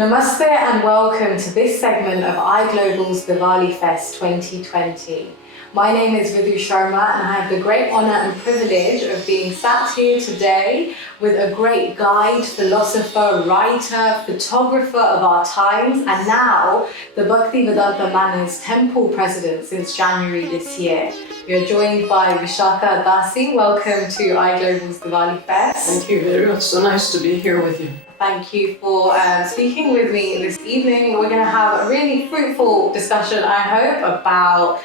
Namaste and welcome to this segment of iGlobal's Diwali Fest 2020. My name is Vidhu Sharma and I have the great honour and privilege of being sat here today with a great guide, philosopher, writer, photographer of our times, and now the Bhaktivedanta Manor's temple president since January this year. We are joined by Visakha Dasi. Welcome to iGlobal's Diwali Fest. Thank you, Vidhu. It's so nice to be here with you. Thank you for speaking with me this evening. We're going to have a really fruitful discussion, I hope, about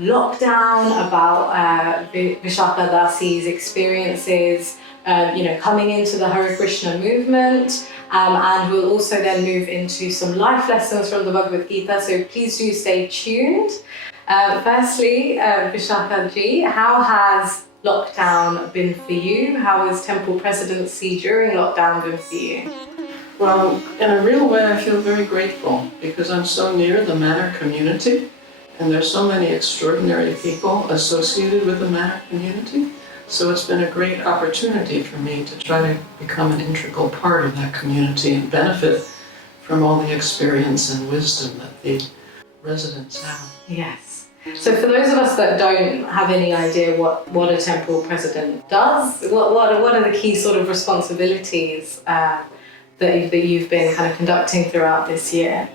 lockdown, about Visakha Dasi's experiences, coming into the Hare Krishna movement, and we'll also then move into some life lessons from the Bhagavad Gita, so please do stay tuned. Firstly, Visakha ji, how has lockdown been for you? How has temple presidency during lockdown been for you? Well, in a real way, I feel very grateful because I'm so near the Manor community and there's so many extraordinary people associated with the Manor community. So it's been a great opportunity for me to try to become an integral part of that community and benefit from all the experience and wisdom that the residents have. Yes. So for those of us that don't have any idea what a temple president does, what are the key sort of responsibilities that you've been kind of conducting throughout this year?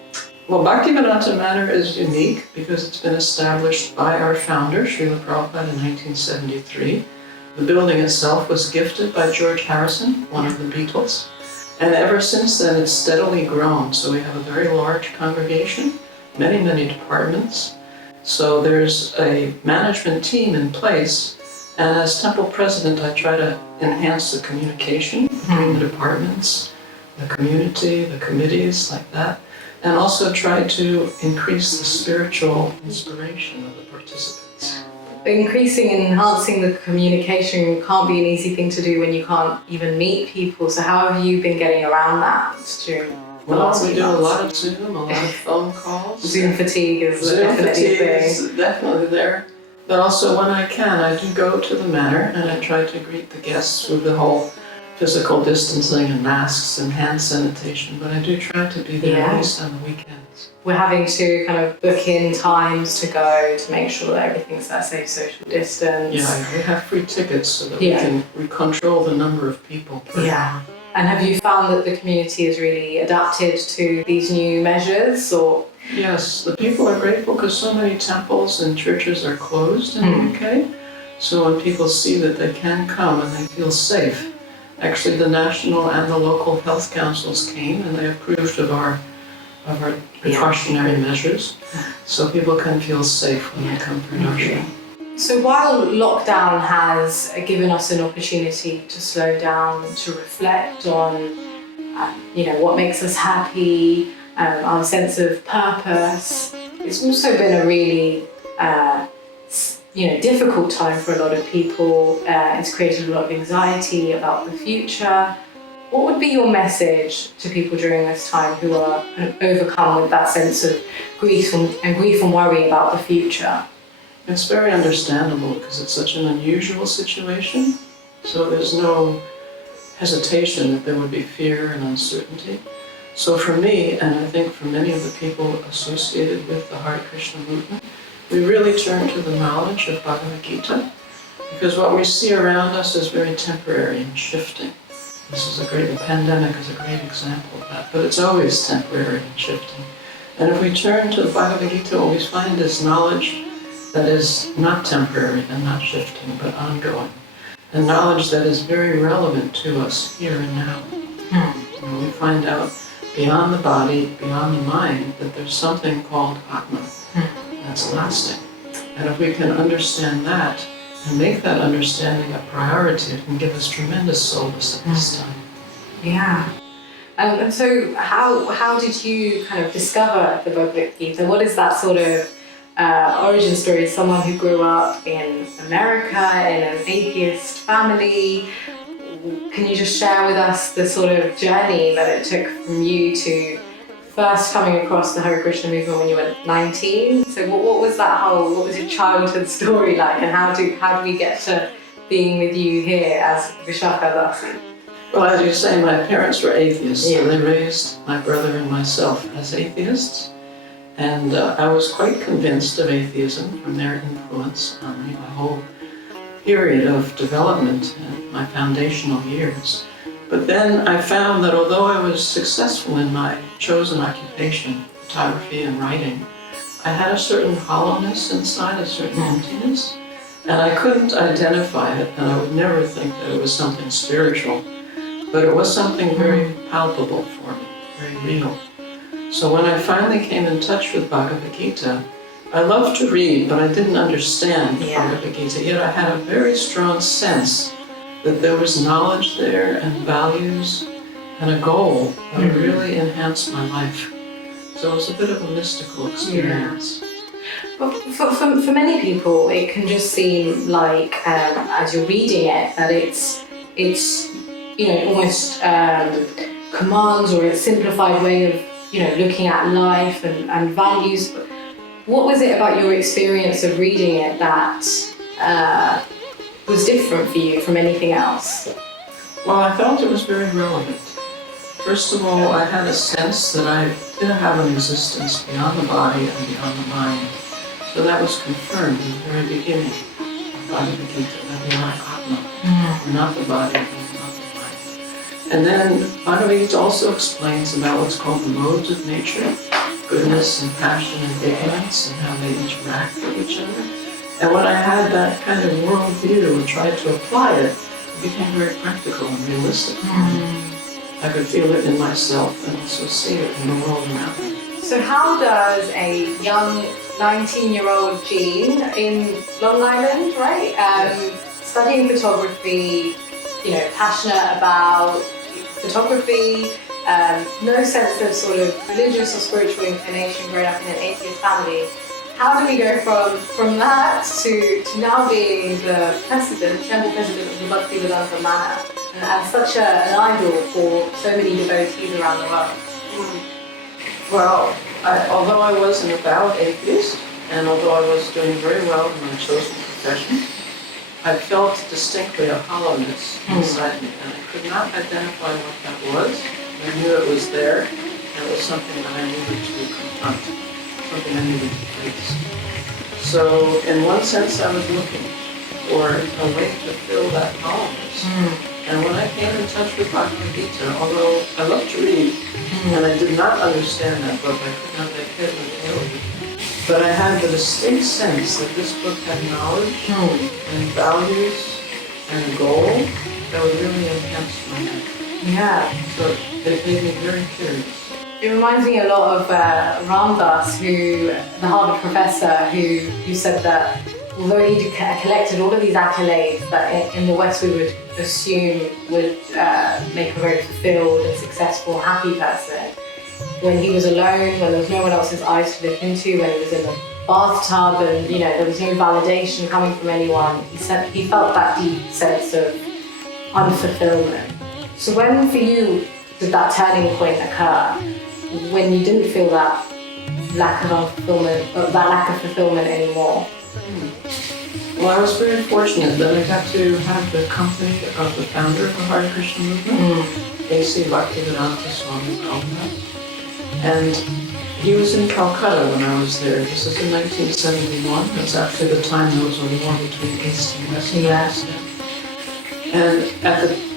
Well, Bhaktivedanta Manor is unique because it's been established by our founder, Srila Prabhupada, in 1973. The building itself was gifted by George Harrison, one of the Beatles, and ever since then it's steadily grown. So we have a very large congregation, many departments. So there's a management team in place, and as temple president I try to enhance the communication between the departments, the community, the committees, like that, and also try to increase the spiritual inspiration of the participants. Enhancing the communication can't be an easy thing to do when you can't even meet people, so how have you been getting around that during the last we few do months? a lot of Zoom, a lot of phone calls. Zoom fatigue is definitely there. But also when I can, I do go to the Manor and I try to greet the guests with the whole physical distancing and masks and hand sanitation, but I do try to be there at least on the weekends. We're having to kind of book in times to go to make sure that everything's at a safe social distance. Yeah, we have free tickets so that we control the number of people. Yeah. And have you found that the community has really adapted to these new measures, or? Yes, the people are grateful because so many temples and churches are closed in the UK. So when people see that they can come and they feel safe, actually the national and the local health councils came and they approved of our precautionary measures, so people can feel safe when they come for darshan. So while lockdown has given us an opportunity to slow down, to reflect on, what makes us happy, our sense of purpose, it's also been a really, difficult time for a lot of people. It's created a lot of anxiety about the future. What would be your message to people during this time who are kind of overcome with that sense of grief and worry about the future? It's very understandable because it's such an unusual situation. So there's no hesitation that there would be fear and uncertainty. So for me, and I think for many of the people associated with the Hare Krishna movement, we really turn to the knowledge of Bhagavad Gita because what we see around us is very temporary and shifting. The pandemic is a great example of that, but it's always temporary and shifting. And if we turn to the Bhagavad Gita, what we find is knowledge that is not temporary and not shifting, but ongoing. And knowledge that is very relevant to us here and now. We find out beyond the body, beyond the mind, that there's something called Atma that's lasting. And if we can understand that and make that understanding a priority, it can give us tremendous solace at this time. Yeah. And so how did you kind of discover the Bhagavad Gita? What is that sort of origin story? Someone who grew up in America in an atheist family. Can you just share with us the sort of journey that it took from you to first coming across the Hare Krishna movement when you were 19? So what was your childhood story like, and how do we get to being with you here as Visakha Dasi? Well, as you say, my parents were atheists, and they raised my brother and myself as atheists. And I was quite convinced of atheism from their influence on me my whole period of development and my foundational years. But then I found that although I was successful in my chosen occupation, photography and writing, I had a certain hollowness inside, a certain emptiness, and I couldn't identify it, and I would never think that it was something spiritual, but it was something very palpable for me, very real. So when I finally came in touch with Bhagavad Gita, I loved to read, but I didn't understand Bhagavad Gita, yet I had a very strong sense that there was knowledge there and values and a goal that would really enhance my life. So it was a bit of a mystical experience. But for many people, it can just seem like, as you're reading it, that it's almost commands or a simplified way of looking at life and values. But what was it about your experience of reading it that was different for you from anything else? Well, I felt it was very relevant. First of all, I had a sense that I didn't have an existence beyond the body and beyond the mind. So that was confirmed in the very beginning of Bhagavad Gita, that we are Atma. We're not the body, we're not the mind. And then Bhagavad Gita also explains about what's called the modes of nature, goodness and passion and ignorance, and how they interact with each other. And when I had that kind of worldview and tried to apply it, it became very practical and realistic. I could feel it in myself and also see it in the world around me. So how does a young 19-year-old Jean in Long Island, right, studying photography, passionate about photography, no sense of sort of religious or spiritual inclination, growing up in an atheist family, how do we go from that to now being the temple president of the Bhaktivedanta Manor and such an idol for so many devotees around the world? Well, although I was an avowed atheist, and although I was doing very well in my chosen profession, I felt distinctly a hollowness inside me, and I could not identify what that was. I knew it was there, and it was something that I needed to confront, something I needed to face. So, in one sense, I was looking for a way to fill that hollowness. And when I came in touch with Bhagavad Gita, although I love to read, and I did not understand that book, I could not make head or tail of it, but I had the distinct sense that this book had knowledge and values and a goal that would really enhance my life. Yeah. So it made me very curious. It reminds me a lot of Ram Dass, the Harvard professor, who said that although he collected all of these accolades that in the West we would assume would make a very fulfilled and successful, happy person, when he was alone, when there was no one else's eyes to look into, when he was in the bathtub and there was no validation coming from anyone, he felt that deep sense of unfulfillment. So when for you did that turning point occur, when you didn't feel that lack of fulfillment anymore? Well, I was very fortunate that I got to have the company of the founder of the Hare Krishna movement, A.C. Bhaktivedanta Swami Prabhupada. And he was in Calcutta when I was there. This is in 1971. That's actually the time there was a war between East and West Pakistan. And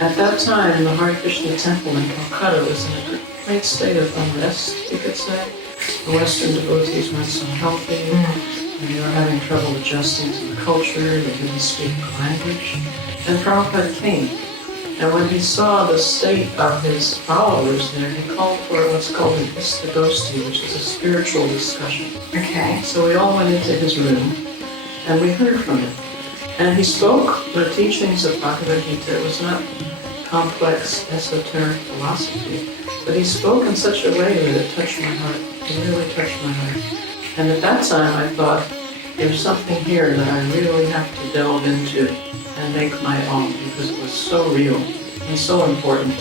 at that time, the Hare Krishna temple in Calcutta was in a great state of unrest, you could say. The Western devotees weren't so healthy, and they were having trouble adjusting to the culture, they didn't speak the language. And Prabhupada came, and when he saw the state of his followers there, he called for what's called an Istagosti, which is a spiritual discussion. Okay. So we all went into his room, and we heard from him. And he spoke the teachings of Bhagavad Gita. It was not complex, esoteric philosophy, but he spoke in such a way that it touched my heart. It really touched my heart. And at that time I thought, there's something here that I really have to delve into and make my own, because it was so real and so important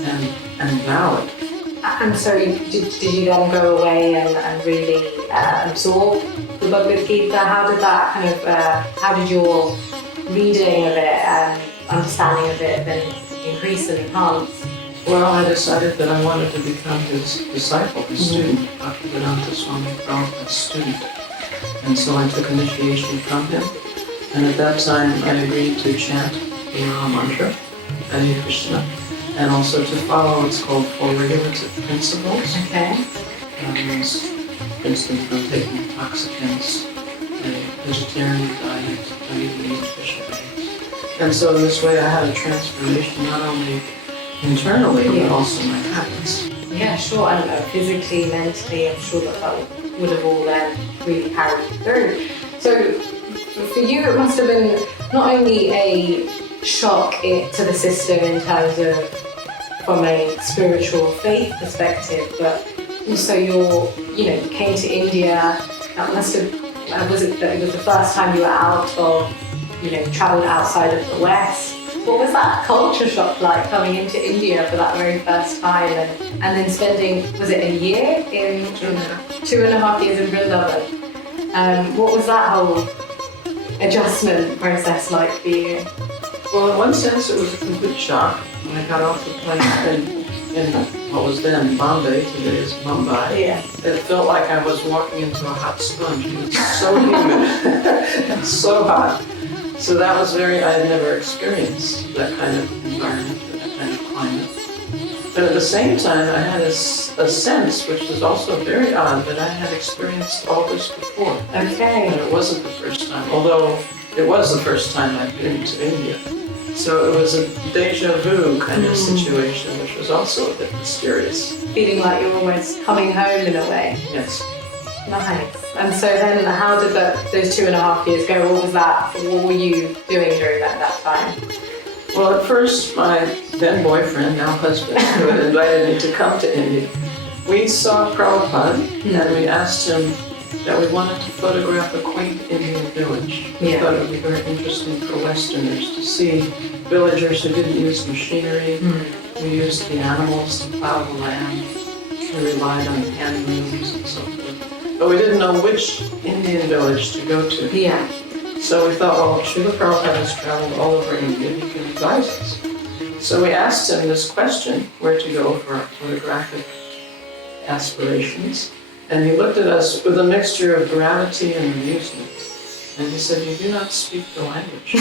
and valid. And so did you then go away and really absorb the Bhagavad Gita? How did that how did your reading of it and understanding of it then increase and enhance? Well, I decided that I wanted to become his disciple, his student, Bhaktivedanta Manor's student. And so I took initiation from him. And at that time, I agreed to chant the Maha Mantra, Hare Krishna, and also to follow what's called four regulative principles. Okay. For instance, not taking intoxicants, a vegetarian diet, not eating fish or eggs. And so in this way, I had a transformation not only internally, but also my habits. Yeah, sure. I don't know, physically, mentally, I'm sure that would have all then really carried you through. So for you, it must have been not only a shock to the system in terms of from a spiritual faith perspective, but also you came to India. That must have, was it that it was the first time you were out of, traveled outside of the West? What was that culture shock like coming into India for that very first time and then spending, was it a year in 2.5 years in Vrindavan? What was that whole adjustment process like for you? Well, in one sense, it was a complete shock. When I got off the plane in what was then Bombay, today is Mumbai, it felt like I was walking into a hot sponge. It was so humid, so hot. So that was I had never experienced that kind of environment or that kind of climate. But at the same time, I had a sense, which was also very odd, that I had experienced all this before. Okay. And it wasn't the first time, although it was the first time I'd been to India. So it was a deja vu kind of situation, which was also a bit mysterious. Feeling like you're almost coming home in a way. Yes. Nice. And so then how did those 2.5 years go? What was that? What were you doing during that time? Well, at first, my then boyfriend, now husband, who had invited me to come to India, we saw Prabhupada and we asked him that we wanted to photograph a quaint Indian village. We thought it would be very interesting for Westerners to see villagers who didn't use machinery. We used the animals to plow the land. We relied on hand looms and so forth. But we didn't know which Indian village to go to. Yeah. So we thought, well, Srila Prabhupada has traveled all over India, he can advise us. So we asked him this question, where to go for our photographic aspirations. And he looked at us with a mixture of gravity and amusement. And he said, you do not speak the language.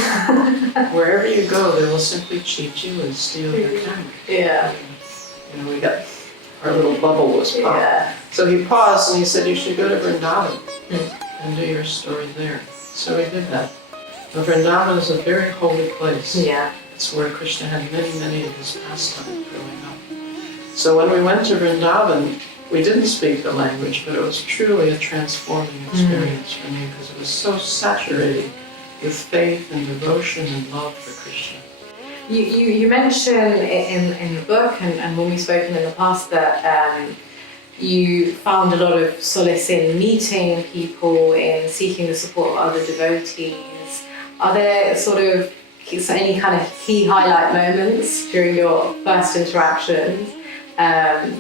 Wherever you go, they will simply cheat you and steal your camera. Yeah. We got, our little bubble was popped. Yeah. So he paused and he said, you should go to Vrindavan and do your story there. So we did that. Now, Vrindavan is a very holy place. Yeah. It's where Krishna had many of his pastimes growing up. So when we went to Vrindavan, we didn't speak the language, but it was truly a transforming experience for me because it was so saturated with faith and devotion and love for Krishna. You mentioned in the book and when we've spoken in the past that you found a lot of solace in meeting people, in seeking the support of other devotees. Are there any kind of key highlight moments during your first interactions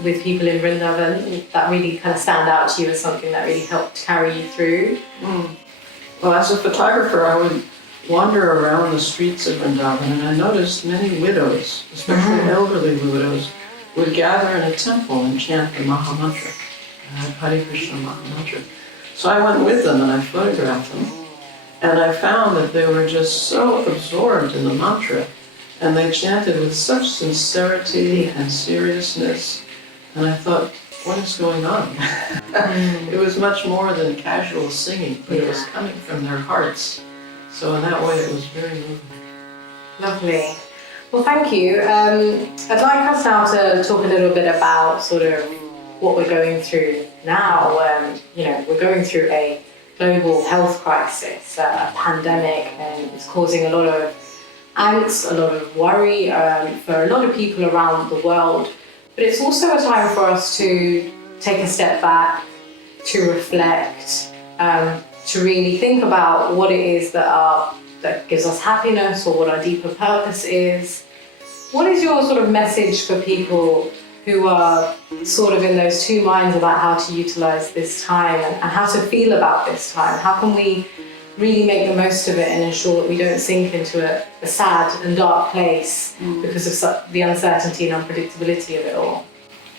with people in Vrindavan that really kind of stand out to you as something that really helped carry you through? Well, as a photographer, I would wander around the streets of Vrindavan and I noticed many widows, especially elderly widows, would gather in a temple and chant the Maha Mantra, Hare Krishna Maha Mantra. So I went with them and I photographed them. And I found that they were just so absorbed in the mantra and they chanted with such sincerity and seriousness. And I thought, what is going on? It was much more than casual singing, but it was coming from their hearts. So in that way, it was very moving. Lovely. Well, thank you. I'd like us now to talk a little bit about what we're going through now. We're going through a global health crisis, a pandemic, and it's causing a lot of angst, a lot of worry for a lot of people around the world. But it's also a time for us to take a step back, to reflect, to really think about what it is that gives us happiness or what our deeper purpose is. What is your message for people who are in those two minds about how to utilize this time and how to feel about this time? How can we really make the most of it and ensure that we don't sink into a sad and dark place because of the uncertainty and unpredictability of it all.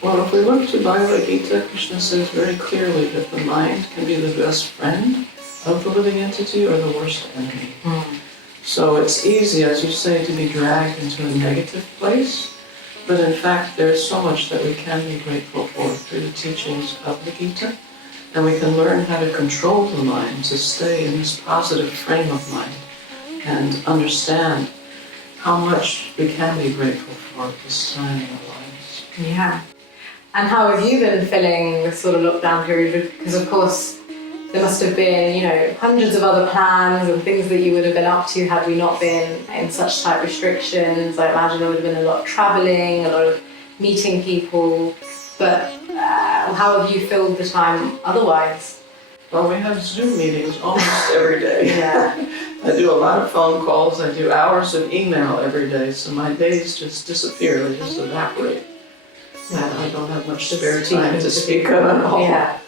Well, if we look to Bhagavad Gita, Krishna says very clearly that the mind can be the best friend of the living entity or the worst enemy. So it's easy, as you say, to be dragged into a negative place, but in fact there's so much that we can be grateful for through the teachings of the Gita, and we can learn how to control the mind to stay in this positive frame of mind and understand how much we can be grateful for at this time in our lives. Yeah. And how have you been feeling this sort of lockdown period? Because of course there must have been, you know, hundreds of other plans and things that you would have been up to had we not been in such tight restrictions. I imagine there would have been a lot of travelling, a lot of meeting people. But how have you filled the time otherwise? Well, we have Zoom meetings almost every day. Yeah. I do a lot of phone calls, I do hours of email every day, so my days just disappear, they just evaporate. And I don't have much spare time to speak of at all. Yeah.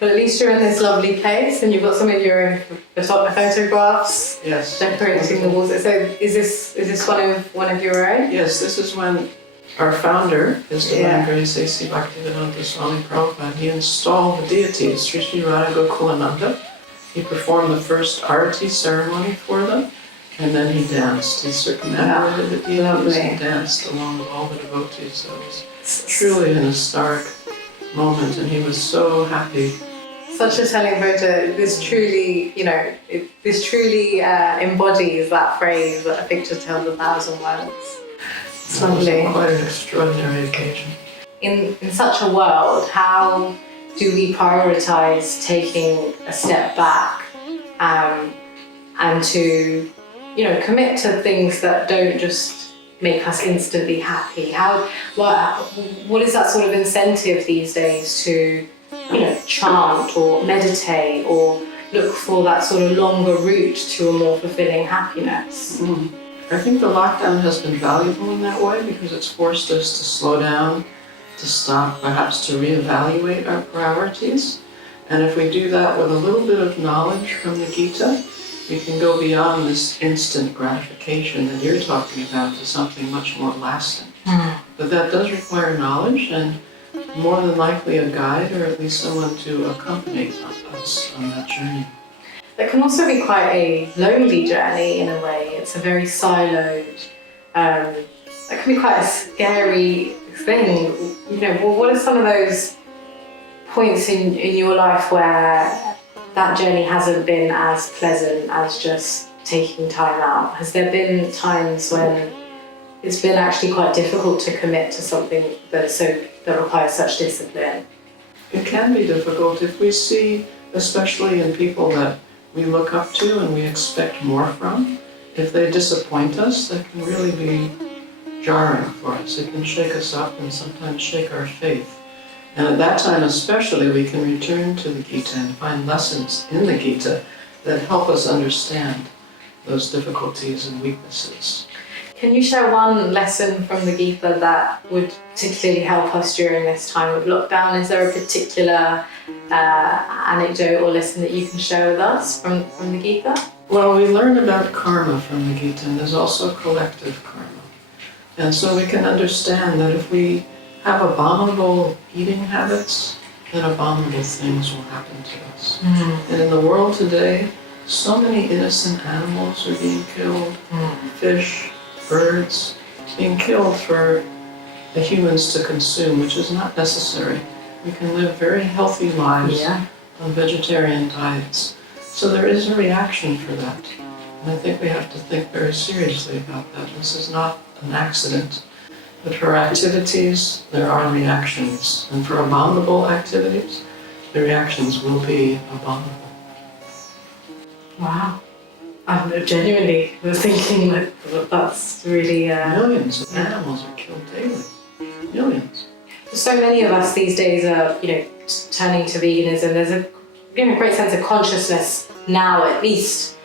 But at least you're in this lovely place and you've got some of your own photographs. Yes. Decorating the walls. So is this one of your own? Yes, this is when our founder, His Divine Grace A.C. Bhaktivedanta Swami Prabhupada, he installed the deities, Sri Sri Radha Gokulananda. He performed the first arati ceremony for them, and then he danced. He circumambulated the deities and danced along with all the devotees. So it was truly an historic moment, and he was so happy. Such a telling photo. This truly, embodies that phrase that a picture tells 1,000 words. It's lovely. It was quite an extraordinary occasion. In such a world, how do we prioritize taking a step back and to, commit to things that don't just make us instantly happy? What is that sort of incentive these days to, chant or meditate or look for that sort of longer route to a more fulfilling happiness? I think the lockdown has been valuable in that way because it's forced us to slow down, to stop, perhaps to reevaluate our priorities. And if we do that with a little bit of knowledge from the Gita, we can go beyond this instant gratification that you're talking about to something much more lasting. But that does require knowledge and more than likely a guide or at least someone to accompany us on that journey. That can also be quite a lonely journey in a way. It's a very siloed, that can be quite a scary thing. What are some of those points in your life where that journey hasn't been as pleasant as just taking time out? Has there been times when it's been actually quite difficult to commit to something that requires such discipline? It can be difficult if we see, especially in people that we look up to and we expect more from. If they disappoint us, that can really be jarring for us. It can shake us up and sometimes shake our faith. And at that time especially, we can return to the Gita and find lessons in the Gita that help us understand those difficulties and weaknesses. Can you share one lesson from the Gita that would particularly help us during this time of lockdown? Is there a particular anecdote or lesson that you can share with us from the Gita? Well, we learn about karma from the Gita, and there's also collective karma. And so we can understand that if we have abominable eating habits, then abominable things will happen to us. And in the world today, so many innocent animals are being killed, fish, birds, being killed for the humans to consume, which is not necessary. We can live very healthy lives on vegetarian diets. So there is a reaction for that. And I think we have to think very seriously about that. This is not an accident. But for activities, there are reactions. And for abominable activities, the reactions will be abominable. Wow. I'm genuinely thinking that that's really... Millions of animals are killed daily. Millions. So many of us these days are, turning to veganism. There's a great sense of consciousness now, at least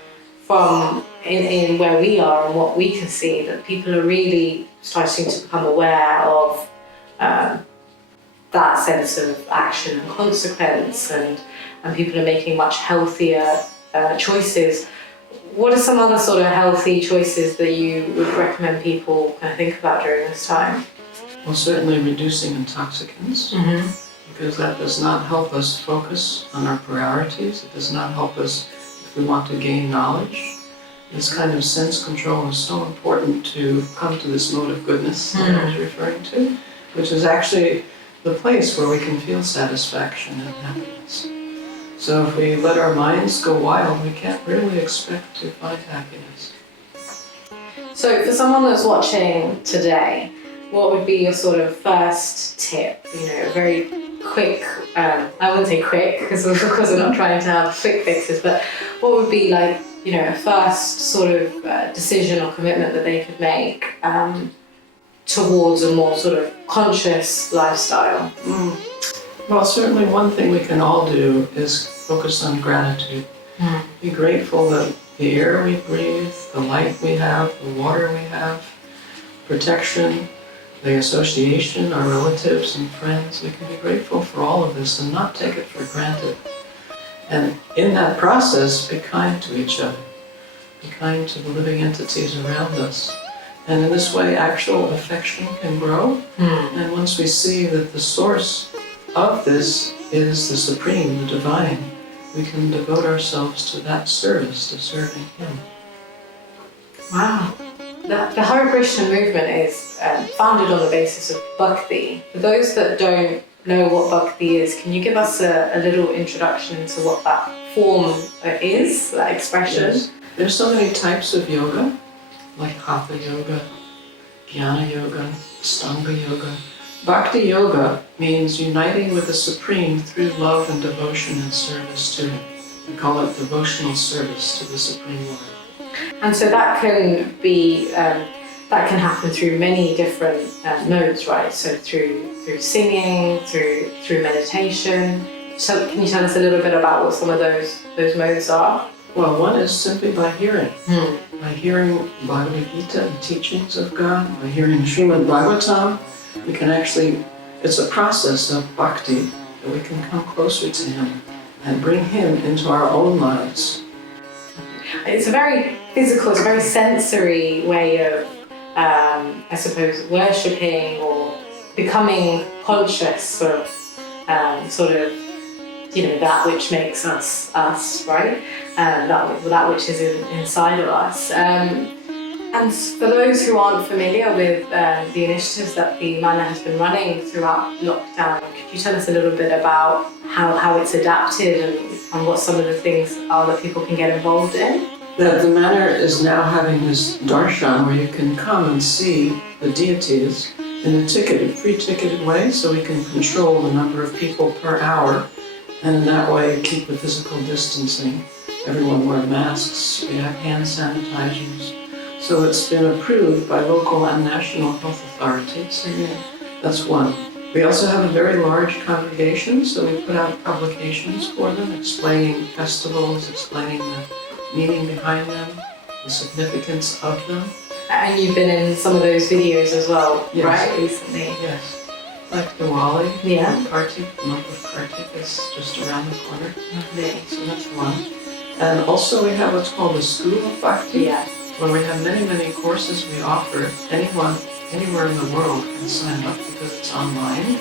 from in where we are and what we can see, that people are really starting to become aware of that sense of action and consequence, and people are making much healthier choices. What are some other sort of healthy choices that you would recommend people kind of think about during this time? Well, certainly reducing intoxicants, because that does not help us focus on our priorities. It does not help us if we want to gain knowledge. This kind of sense control is so important to come to this mode of goodness that I was referring to, which is actually the place where we can feel satisfaction and happiness. So if we let our minds go wild, we can't really expect to find happiness. So for someone that's watching today, what would be your sort of first tip? You know, a very quick, I wouldn't say quick, because of course we're not trying to have quick fixes, but what would be like, you know, a first sort of decision or commitment that they could make towards a more sort of conscious lifestyle? Well, certainly one thing we can all do is focus on gratitude. Be grateful that the air we breathe, the light we have, the water we have, protection, the association, our relatives and friends. We can be grateful for all of this and not take it for granted. And in that process, be kind to each other. Be kind to the living entities around us. And in this way, actual affection can grow. And once we see that the source of this is the Supreme, the Divine, we can devote ourselves to that service, to serving Him. Wow. The Hare Krishna movement is founded on the basis of bhakti. For those that don't know what bhakti is, can you give us a little introduction into what that form is, that expression? Yes. There's so many types of yoga, like Hatha Yoga, Jnana Yoga, Astanga Yoga. Bhakti Yoga means uniting with the Supreme through love and devotion and service to Him. We call it devotional service to the Supreme Lord. And so that can be, that can happen through many different modes, right? So through singing, through meditation. So can you tell us a little bit about what some of those modes are? Well, one is simply by hearing. By hearing Bhagavad Gita, the teachings of God, by hearing Srimad Bhagavatam, we can actually, it's a process of bhakti that we can come closer to Him and bring Him into our own lives. It's a very physical, it's a very sensory way of, I suppose, worshipping or becoming conscious of, you know, that which makes us, right? That which is inside of us. And for those who aren't familiar with the initiatives that the Manor has been running throughout lockdown, could you tell us a little bit about how it's adapted and what some of the things are that people can get involved in? The Manor is now having this darshan where you can come and see the deities in a pre-ticketed way, so we can control the number of people per hour, and in that way keep the physical distancing. Everyone wear masks, we have hand sanitizers. So it's been approved by local and national health authorities. That's one. We also have a very large congregation, so we put out publications for them, explaining festivals, explaining the meaning behind them, the significance of them. And you've been in some of those videos as well, Yes. right, recently? Yes. Like Diwali, Yeah. Kartik, the month of Kartik is just around the corner. Lovely. So that's one. And also we have what's called the School of Bhakti, Yeah. where we have many, many courses we offer. Anyone, anywhere in the world can sign up because it's online.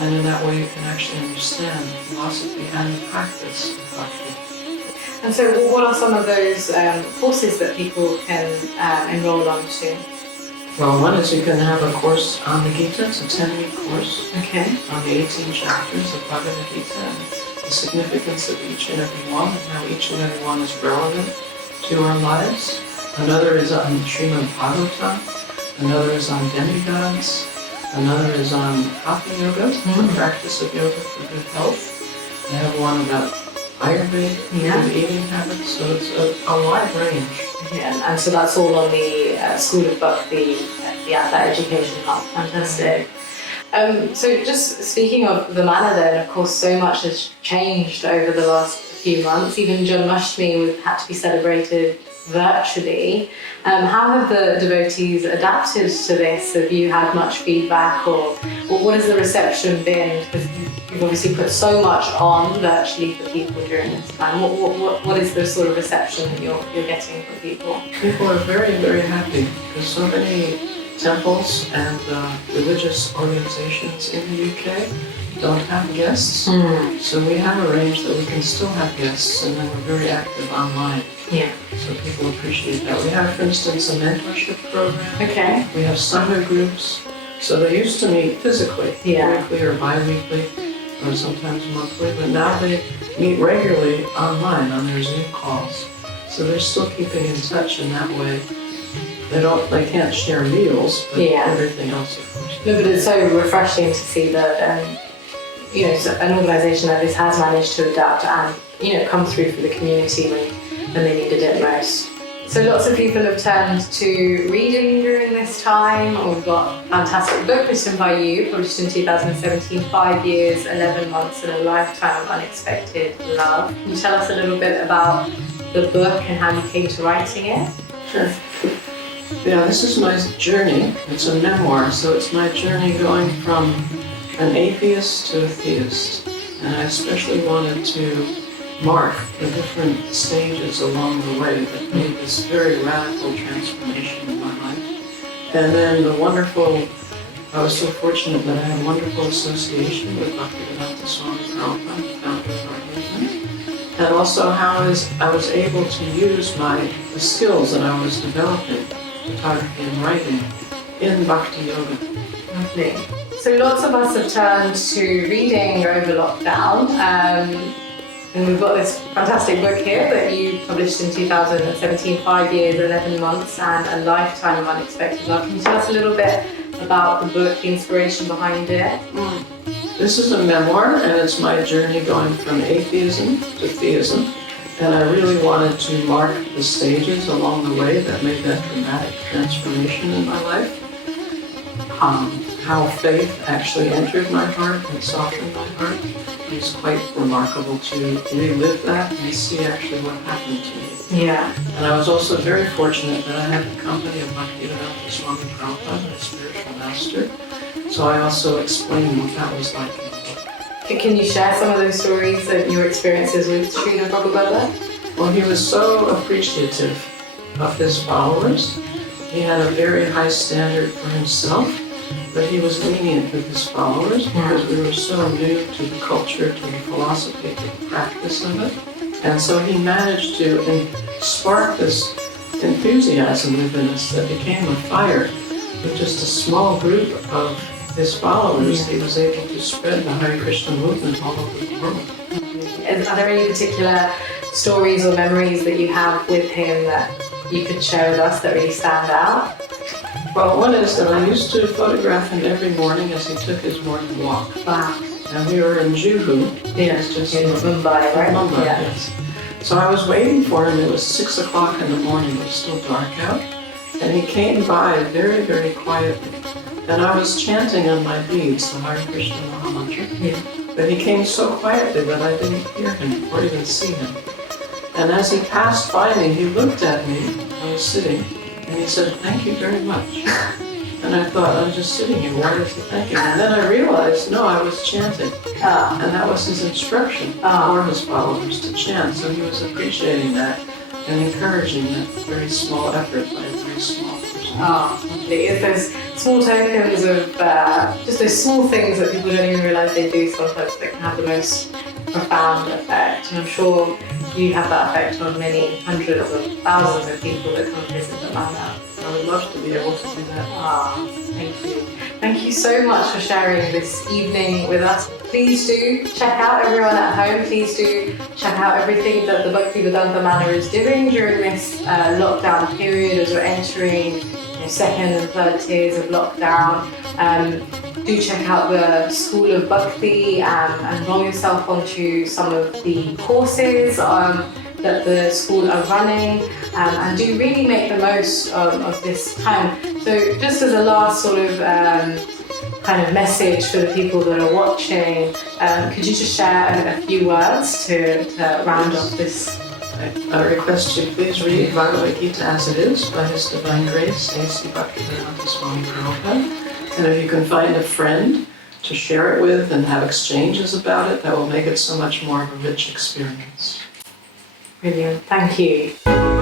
And in that way you can actually understand the philosophy and the practice of Bhakti. And so what are some of those courses that people can enroll onto? Well, one is you can have a course on the Gita. It's a 10-week course Okay. on the 18 chapters of Bhagavad Gita and the significance of each and every one and how each and every one is relevant to our lives. Another is on Srimad Bhagavatam. Another is on demigods. Another is on Hatha Yoga, the practice of yoga for good health. They have one about Ayurveda, good eating habits, so it's a wide range. Yeah, and so that's all on the School of Bhakti, that education hub. Fantastic. So just speaking of the Manor then, of course, so much has changed over the last few months. Even Janmashtami had to be celebrated virtually. How have the devotees adapted to this? Have you had much feedback or what has the reception been? Because you you've obviously put so much on virtually for people during this time. What is the sort of reception that you're getting from people? People are very, very happy because so many temples and religious organizations in the UK don't have guests. So we have arranged that we can still have guests, and then we're very active online. Yeah. So people appreciate that. We have, for instance, a mentorship program. Okay. We have summer groups. So they used to meet physically, weekly or bi-weekly, or sometimes monthly, but now they meet regularly online on their Zoom calls. So they're still keeping in touch in that way. They can't share meals, but everything else, of course. No, but it's so refreshing to see that, an organisation like this has managed to adapt and, come through for the community when they needed it most. So lots of people have turned to reading during this time. We've got a fantastic book written by you, published in 2017, 5 years, 11 months and a lifetime of unexpected love. Can you tell us a little bit about the book and how you came to writing it? Sure. Yeah, this is my journey. It's a memoir, so it's my journey going from an atheist to a theist. And I especially wanted to mark the different stages along the way that made this very radical transformation in my life. And then I was so fortunate that I had a wonderful association with Bhaktivedanta Manor, the founder of our movement. And also how I was able to use the skills that I was developing, photography and writing, in Bhakti Yoga. Lovely. So lots of us have turned to reading over lockdown. And we've got this fantastic book here that you published in 2017, 5 years, 11 months, and a lifetime of unexpected love. Can you tell us a little bit about the book, the inspiration behind it? This is a memoir, and it's my journey going from atheism to theism. And I really wanted to mark the stages along the way that made that dramatic transformation in my life. How faith actually entered my heart and softened my heart. It's quite remarkable to relive that and see actually what happened to me. Yeah. And I was also very fortunate that I had the company of Bhaktivedanta Manor, my spiritual master. So I also explained what that was like in the book. Can you share some of those stories and your experiences with Srila Prabhupada? Well, he was so appreciative of his followers. He had a very high standard for himself, but he was lenient with his followers because we were so new to the culture, to the philosophy, to the practice of it. And so he managed to spark this enthusiasm within us that became a fire. With just a small group of his followers, he was able to spread the Hare Krishna movement all over the world. Are there any particular stories or memories that you have with him that you could share with us that really stand out? Well, one is that I used to photograph him every morning as he took his morning walk. Wow. And we were in Juhu. Yes, just in Mumbai, right? Mumbai, yes. So I was waiting for him. It was 6 o'clock in the morning. It was still dark out. And he came by very, very quietly. And I was chanting on my beads, the Hare Krishna Maha Mantra. Yeah. But he came so quietly that I didn't hear him or even see him. And as he passed by me, he looked at me. I was sitting. And he said, "Thank you very much." And I thought, I'm just sitting here, why is he thanking me? And then I realized, no, I was chanting. And that was his instruction for his followers to chant. So he was appreciating that and encouraging that very small effort by a very small person. It's those small tokens of just those small things that people don't even realize they do sometimes that can have the most profound effect. And I'm sure you have that effect on many hundreds of thousands of people that come visit the manor. I would love to be able to do that. Thank you. Thank you so much for sharing this evening with us. Please do check out, everyone at home, please do check out everything that the Bhaktivedanta Manor is doing during this lockdown period as we're entering second and third tiers of lockdown. Do check out the School of Bhakti and enroll yourself onto some of the courses that the school are running, and do really make the most of this time. So just as a last sort of kind of message for the people that are watching, could you just share a few words to round off this? I request you please read Bhagavad Gita as it is by His Divine Grace, A.C. Bhaktivedanta Swami Prabhupada. And if you can find a friend to share it with and have exchanges about it that will make it so much more of a rich experience. Brilliant, thank you.